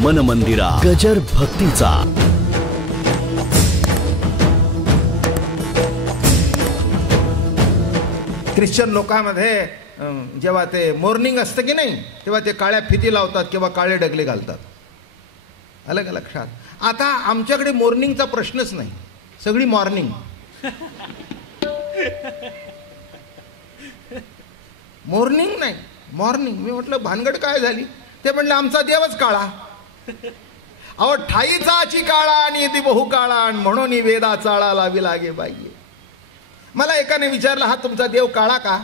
मन मंदिरा गजर भक्तीचा. ख्रिश्चन लोकांमध्ये जेव्हा ते मॉर्निंग असतं की नाही तेव्हा ते काळ्या फिती लावतात किंवा काळे डगले घालतात. आलं का लक्षात? आता आमच्याकडे मॉर्निंगचा प्रश्नच नाही, सगळी मॉर्निंग. मॉर्निंग नाही, मॉर्निंग. मी म्हटलं भानगड काय झाली? ते म्हणलं आमचा देवच काळा. अहो ठाईचाची काळा आणि ती बहु काळा म्हणून वेदा चाळा लावी लागे बाई. मला एकाने विचारलं हा तुमचा देव काळा का?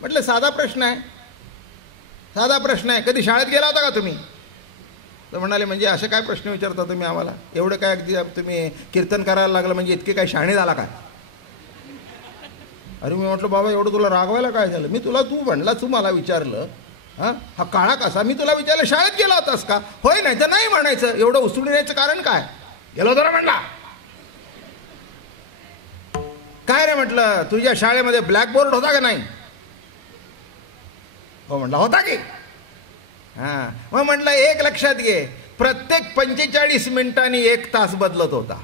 म्हटलं साधा प्रश्न आहे, साधा प्रश्न आहे. कधी शाळेत गेला होता का तुम्ही? तर म्हणाले म्हणजे असे काय प्रश्न विचारता तुम्ही आम्हाला? एवढं काय अगदी तुम्ही कीर्तन करायला लागलं म्हणजे इतके काय शहाणे झाला काय? अरे मी म्हटलं बाबा एवढं तुला रागवायला काय झालं? मी तुला तू म्हणला, तू मला विचारलं हा काळा कसा? मी तुला विचारलं शाळेत गेला होतास का? होय, नाही तर नाही म्हणायचं. एवढं उचलून यायचं कारण काय? गेलो जरा म्हणला. काय रे म्हटलं तुझ्या शाळेमध्ये ब्लॅकबोर्ड होता का नाही? हो म्हटलं होता की. मग म्हटलं एक लक्षात घे, प्रत्येक 45 मिनिटांनी 1 तास बदलत होता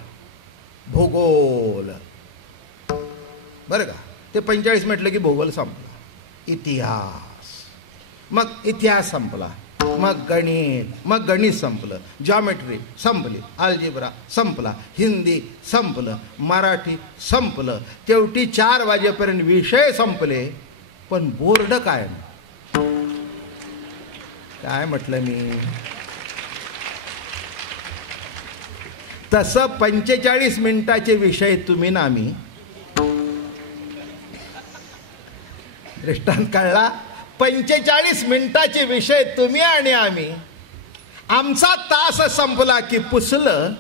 भूगोल. बरं का? ते 45 म्हटलं की भूगोल संपला. इतिहास, मग इतिहास संपला, मग गणित, मग गणित संपलं, जॉमेट्री संपली, अल्जेब्रा संपला, हिंदी संपलं, मराठी संपलं. शेवटी 4 वाजेपर्यंत विषय संपले, पण बोर्ड काय? काय म्हटलं मी? तसं 45 मिनिटाचे विषय तुम्ही ना आम्ही. दृष्टांत कळला? 45 मिनिटाचे विषय तुम्ही आणि आम्ही. आमचा तास संपला की पुसलं.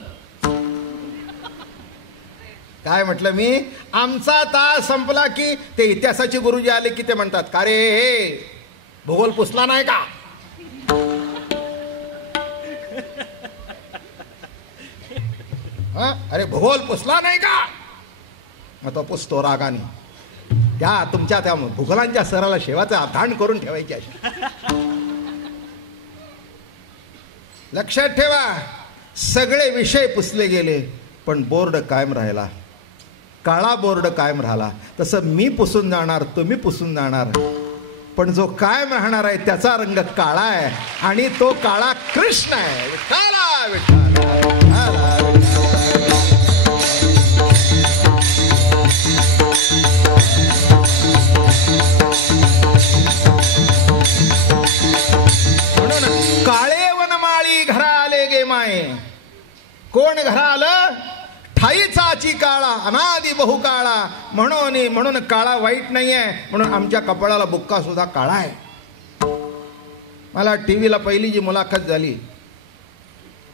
काय म्हटलं मी? आमचा तास संपला की ते इतिहासाचे गुरुजी आले की ते म्हणतात का रे भूगोल पुसला नाही का? अरे भूगोल पुसला नाही का? मग तो पुसतो रागाने. त्या तुमच्या त्या भूगोलांच्या सराला शेवाचं आधान करून ठेवायची अशी. लक्षात ठेवा, सगळे विषय पुसले गेले पण बोर्ड कायम राहिला. काळा बोर्ड कायम राहिला. तसं मी पुसून जाणार, तुम्ही पुसून जाणार, पण जो कायम राहणार आहे त्याचा रंग काळा आहे आणि तो काळा कृष्ण आहे. काळा विठ्ठल. म्हणून काळे वनमाळी घरा आले गे माये. कोण घरा आलं? ठाईचाची काळा अनादी बहु काळा. म्हणून काळा वाईट नाहीये. म्हणून आमच्या कपाळाला बुक्का सुद्धा काळा आहे. मला टीव्हीला पहिली जी मुलाखत झाली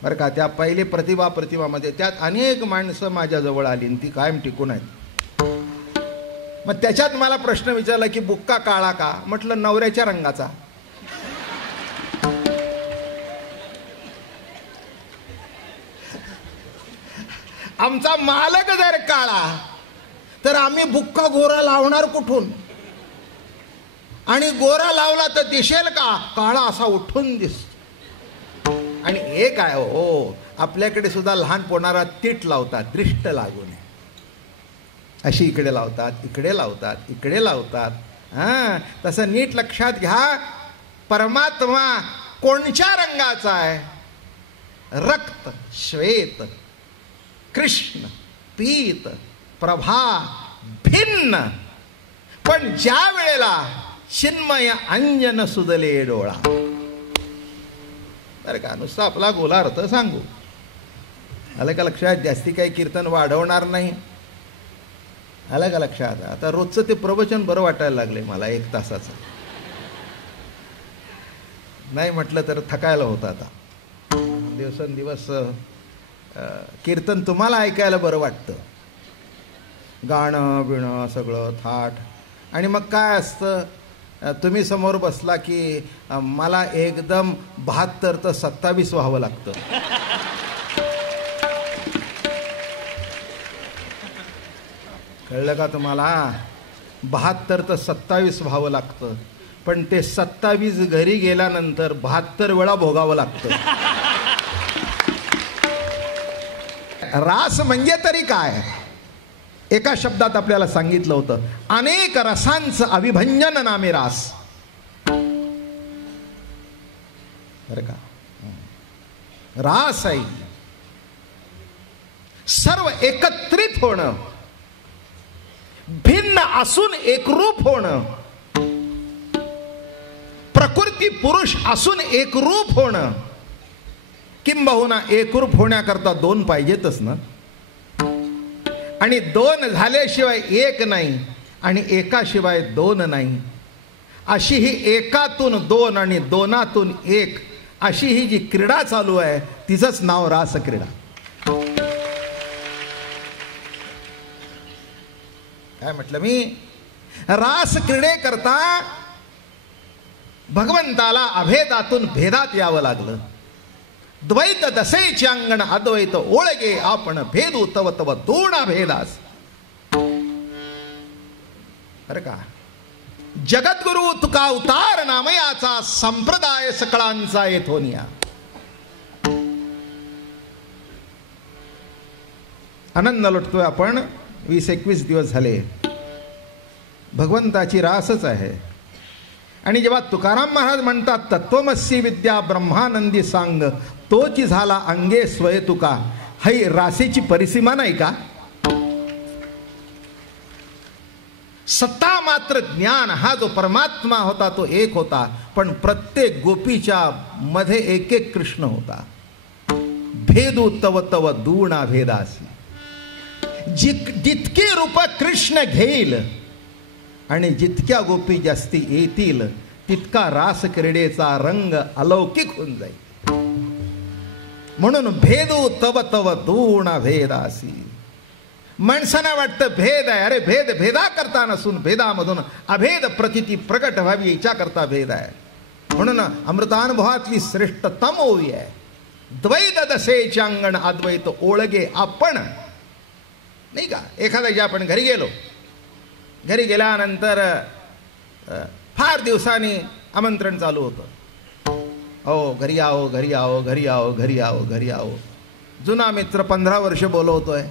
बरं का, त्या पहिले प्रतिभामध्ये त्यात अनेक माणसं माझ्या जवळ आली आणि ती कायम टिकून आहेत. मग त्याच्यात मला प्रश्न विचारला की बुक्का काळा का? म्हटलं नवऱ्याच्या रंगाचा. आमचा मालक जर काळा तर आम्ही बुक्का गोरा लावणार कुठून? आणि गोरा लावला तर दिसेल का? काळा असा उठून दिसतो. आणि हे काय हो, आपल्याकडे सुद्धा लहान पोणारा तीट लावतात दृष्ट लागू नये अशी. इकडे लावतात, इकडे लावतात, इकडे लावतात. तसं नीट लक्षात घ्या, परमात्मा कोणत्या रंगाचा आहे? रक्त, श्वेत, कृष्ण, पीत, प्रभा, भिन्न. पण ज्या वेळेला चिन्मय अंजन सुदले डोळा. बरं का? नुसतं आपला गोला अर्थ सांगू. आलं का लक्षात? जास्ती काही कीर्तन वाढवणार नाही. आलं का लक्षात? आता रोजचं ते प्रवचन बरं वाटायला लागले मला 1 तासाचं. नाही म्हटलं तर थकायला होतं. आता दिवसेंदिवस कीर्तन तुम्हाला ऐकायला बरं वाटतं. गाणं बिणं सगळं थाट. आणि मग काय असतं, तुम्ही समोर बसला की मला एकदम 72 तर 27 व्हावं लागतं. कळलं का तुम्हाला? 72 तर 27 व्हावं लागतं. पण ते 27 घरी गेल्यानंतर 72 वेळा भोगावं लागतं. रास म्हणजे तरी काय? एका शब्दात आपल्याला सांगितलं होतं, अनेक रसांचं अविभंजन नामे रास. बरं का? रास आहे सर्व एकत्रित होणं, भिन्न असून एकरूप होणं, प्रकृती पुरुष असून एकरूप होणं, किंबहुना एकरूप होण्याकरता दोन पाहिजेतच ना. आणि दोन झाल्याशिवाय एक नाही आणि एकाशिवाय दोन नाही. अशी ही एकातून दोन आणि दोनातून एक अशी ही जी क्रीडा चालू आहे तिचंच नाव रास क्रीडा. काय म्हटलं मी? रास क्रीडे करता भगवंताला अभेदातून भेदात यावं लागलं. द्वैत दसेचे अंगण अद्वैत ओळगे आपण भेदू तव तव दोन भेदास. बरं का? जगद्गुरु तुका अवतार नामयाचा संप्रदाय सकळांचा येथोनिया. आनंद लुटतोय आपण. 20-21 दिवस झाले भगवंताची रासच आहे. आणि जेव्हा तुकाराम महाराज म्हणतात तत्वमसी विद्या ब्रह्मानंदी सांग तोची झाला अंगे स्वय तुका, ही रासेची परिसीमा नाही का? सत्ता मात्र ज्ञान हा जो परमात्मा होता तो एक होता, पण प्रत्येक गोपीच्या मध्ये एक एक कृष्ण होता. भेदू तव तव दुणा भेदासी. जितके रूप कृष्ण घेईल आणि जितक्या गोपी जास्ती येतील तितका रास क्रीडेचा रंग अलौकिक होऊन जाईल. म्हणून भेदू तव तव दुणा भेदासी. माणसांना वाटतं भेद आहे. अरे भेद भेदा करता नसून भेदामधून अभेद प्रतिती प्रकट व्हावी याच्याकरता भेद आहे. म्हणून अमृतानुभवातली श्रेष्ठतम ओवी आहे, द्वैत दसेचे अंगण अद्वैत ओळगे आपण. नाही का? एखाद्या जे आपण घरी गेलो, घरी गेल्यानंतर फार दिवसांनी आमंत्रण चालू होतं. हो घरी आओ घरी आओ घरी आओ घरी आओ घरी आओ. जुना मित्र 15 वर्ष बोलवतोय.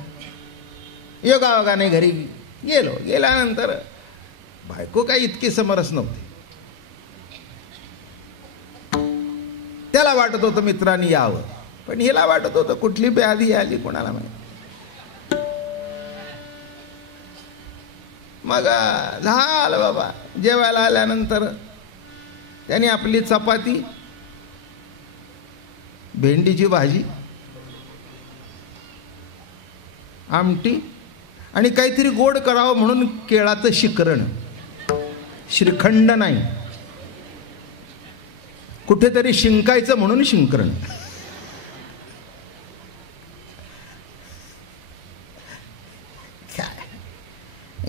योगायोगाने घरी गेलो. गेल्यानंतर बायको काही इतकी समरस नव्हती. त्याला वाटत होतं मित्रांनी यावं, पण हिला वाटत होतं कुठली व्याधी आली कोणाला माहिती. मग झालं बाबा. जेवायला आल्यानंतर त्याने आपली चपाती, भेंडीची भाजी, आमटी आणि काहीतरी गोड करावं म्हणून केळाचं शिकरण. श्रीखंड नाही, कुठेतरी शिंकायचं म्हणून शिंकरण.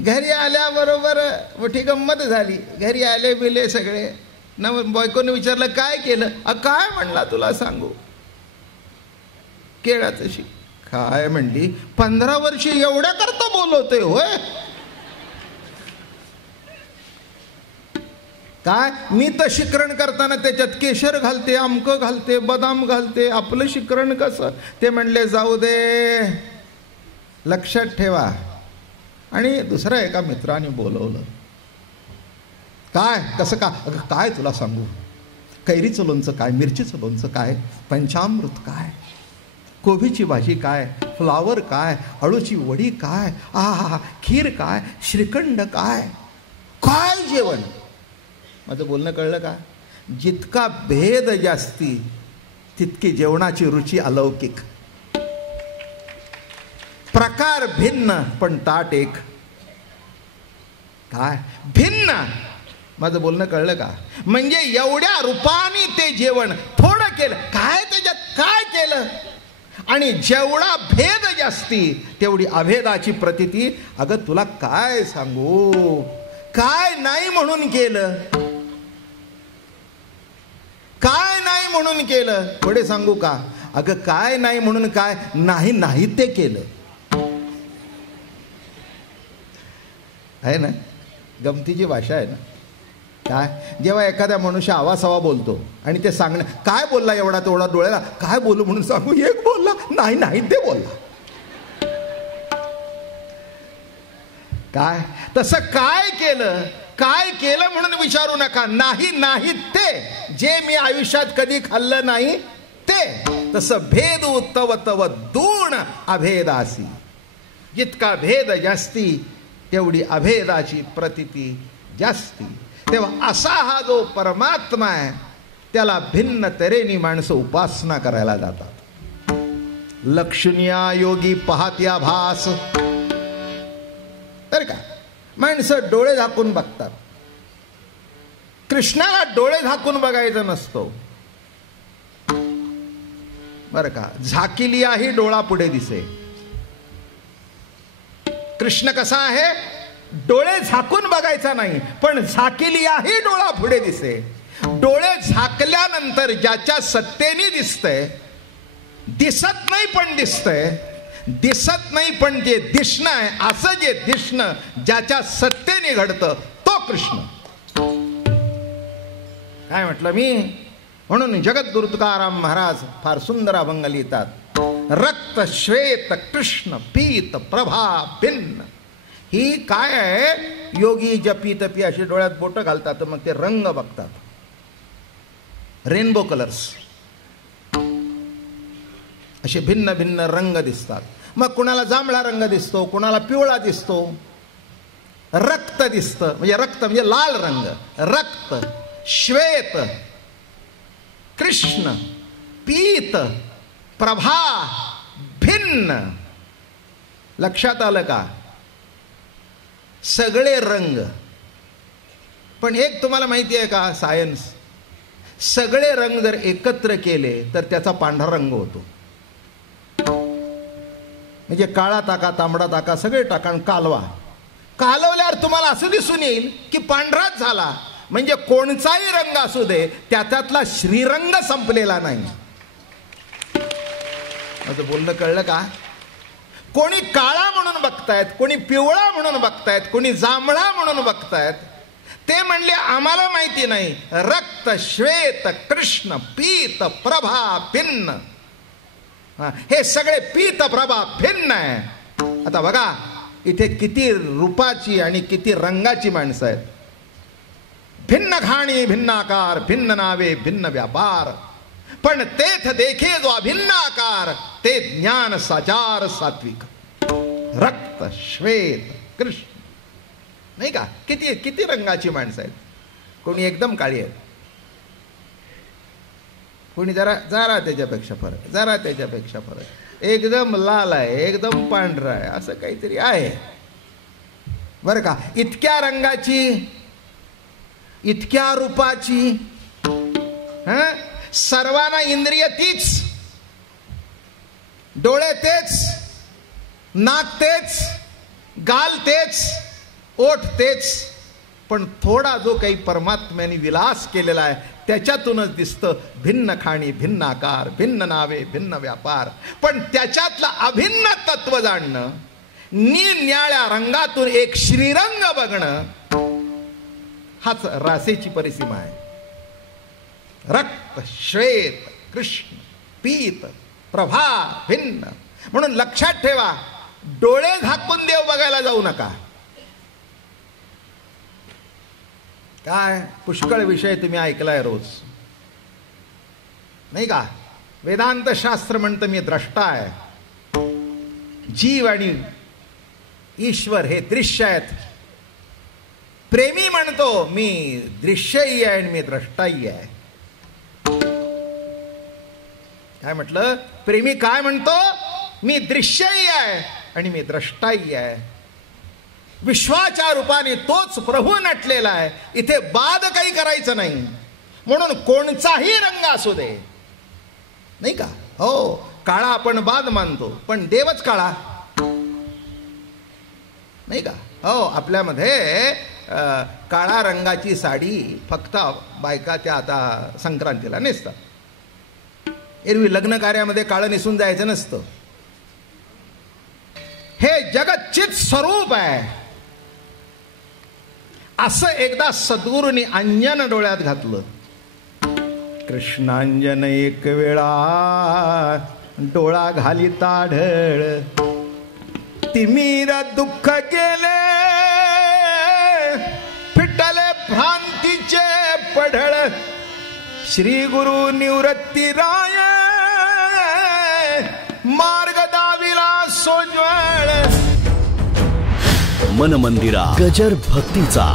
घरी आल्याबरोबर मोठी गंमत झाली. घरी आले बिले सगळे. न बायकोने विचारलं काय केलं? काय म्हणला तुला सांगू? केळाचं शिक. काय म्हणली? 15 वर्ष एवढ्या करता बोलवते होय? काय मी तर शिकरण करताना त्याच्यात केशर घालते, आमकं घालते, बदाम घालते. आपलं शिकरण कसं? ते म्हणले जाऊ दे, लक्षात ठेवा. आणि दुसऱ्या एका मित्राने बोलवलं. काय कसं का? अगं काय तुला सांगू, कैरीचं लोणचं काय, मिरचीचं लोणचं काय, पंचामृत काय, कोबीची भाजी काय, फ्लावर काय, अळूची वडी काय, आहा खीर काय, श्रीखंड काय, काय जेवण. माझं बोलणं कळलं का? जितका भेद जास्ती तितकी जेवणाची रुची अलौकिक. प्रकार भिन्न पण ताट एक. काय भिन्न? माझं बोलणं कळलं का? म्हणजे एवढ्या रूपाने ते जेवण थोडं केलं काय, त्याच्यात काय केलं, आणि जेवढा भेद जास्ती तेवढी अभेदाची प्रतीती. अगं तुला काय सांगू, काय नाही म्हणून केलं, काय नाही म्हणून केलं. पुढे सांगू का? अगं काय नाही म्हणून काय नाही नाही ते केलं. आहे ना? गमतीची भाषा आहे ना. काय जेव्हा एखाद्या मनुष्य आवासावा बोलतो आणि ते सांगणं काय बोलला एवढा तेवढा डोळ्याला, काय बोलू म्हणून सांगू, एक बोलला नाही नाही ते बोलला. काय तसं काय केलं म्हणून विचारू नका. नाही नाही ते जे मी आयुष्यात कधी खाल्लं नाही ते. तसं भेद तव तव दूण अभेदासी. जितका भेद जास्ती तेवढी अभेदाची प्रतीती जास्ती. तेव्हा असा हा जो परमात्मा आहे त्याला भिन्न तऱ्हेने माणसं उपासना करायला जातात. लक्षणीया योगी पाहत्या भास. तर का माणसं डोळे झाकून बघतात. कृष्णाला डोळे झाकून बघायचं नसतो बर का. झाकिलियाही डोळा पुढे दिसे. कृष्ण कसा आहे, डोळे झाकून बघायचा नाही पण झाकिलियाही डोळा पुढे दिसे. डोळे झाकल्यानंतर ज्याच्या सत्तेने दिसतंय, दिसत नाही पण दिसतंय, दिसत नाही पण जे दिसणं आहे असं जे दिसणं ज्याच्या सत्तेने घडतं तो कृष्ण. काय म्हटलं मी. म्हणून जगद्गुरु तुकाराम महाराज फार सुंदर अभंग लिहितात. रक्त श्वेत कृष्ण पीत प्रभा भिन्न. ही काय आहे, योगी जपी तपी अशी डोळ्यात बोट घालतात मग ते रंग बघतात. रेनबो कलर्स असे भिन्न भिन्न रंग दिसतात. मग कुणाला जांभळा रंग दिसतो, कुणाला पिवळा दिसतो, रक्त दिसतं. म्हणजे रक्त म्हणजे लाल रंग. रक्त श्वेत कृष्ण पीत प्रभा भिन्न. लक्षात आलं का. सगळे रंग. पण एक तुम्हाला माहिती आहे का सायन्स, सगळे रंग जर एकत्र केले तर त्याचा पांढरा रंग होतो. म्हणजे काळा टाका, तांबडा टाका, सगळे टाका, कालवल्यावर तुम्हाला असं दिसून येईल की पांढराच झाला. म्हणजे कोणताही रंग असू दे त्याच्यातला श्रीरंग संपलेला नाही. माझं बोलणं कळलं का. कोणी काळा म्हणून बघतायत, कोणी पिवळा म्हणून बघतायत, कोणी जांभळा म्हणून बघतायत. ते म्हणले आम्हाला माहिती नाही. रक्त श्वेत कृष्ण पीत प्रभा भिन्न. हे सगळे पीत प्रभा भिन्न आहे. आता बघा इथे किती रूपाची आणि किती रंगाची माणसं आहेत. भिन्न खाणी भिन्न आकार, भिन्न नावे भिन्न व्यापार, पण तेथ देखे जो अभिन्न आकार ते ज्ञान साचार सात्विक. रक्त श्वेत कृष्ण. नाही का. किती किती रंगाची माणसं आहेत. कोणी एकदम काळी आहेत, कोणी जरा जरा त्याच्यापेक्षा फरक, जरा त्याच्यापेक्षा फरक, एकदम लाल आहे, एकदम पांढरा आहे, असं काहीतरी आहे बरं का. इतक्या रंगाची, इतक्या रूपाची, सर्वांना इंद्रिय तीच, डोळे तेच, नाक तेच, गाल तेच, ओठ तेच, पण थोडा जो काही परमात्म्याने विलास केलेला आहे त्याच्यातूनच दिसतं भिन्न खाणी भिन्न आकार, भिन्न नावे भिन्न व्यापार. पण त्याच्यातलं अभिन्न तत्व जाणणं, निरनिराळ्या रंगातून एक श्रीरंग बघणं, हाच रासेची परिसीमा आहे. रक्त श्वेत कृष्ण पीत प्रभा भिन्न. म्हणून लक्षात ठेवा, डोळे झाकून देव बघायला जाऊ नका. काय पुष्कळ विषय तुम्ही ऐकलाय रोज, नाही का. वेदांत शास्त्र म्हणतं मी द्रष्टा आहे. जीव आणि ईश्वर हे दृश्य आहेत. प्रेमी म्हणतो मी दृश्यही आहे आणि मी द्रष्टाही आहे. काय म्हटलं. प्रेमी काय म्हणतो, मी दृश्यही आहे आणि मी द्रष्टाही आहे. विश्वाच्या रूपाने तोच प्रभू नटलेला आहे. इथे बाद काही करायचं नाही. म्हणून कोणताही रंग असू दे, नाही का. हो, काळा आपण बाद मानतो पण देवच काळा, नाही का. हो, आपल्यामध्ये काळा रंगाची साडी फक्त बायका त्या आता संक्रांतीला नेसतात. एरवी लग्न कार्यामध्ये काळं नेसून जायचं नसतं. हे जगच्चित स्वरूप आहे असं एकदा सद्गुरूंनी अंजन डोळ्यात घातलं. कृष्णांजन एक वेळा डोळा घाली ताढळ, तिमीर दुःख केले भ्रांतीचे पढळ श्री गुरु निवृत्ती राय मार्ग दाविला सोज्वळ मन मंदिरा गजर भक्तीचा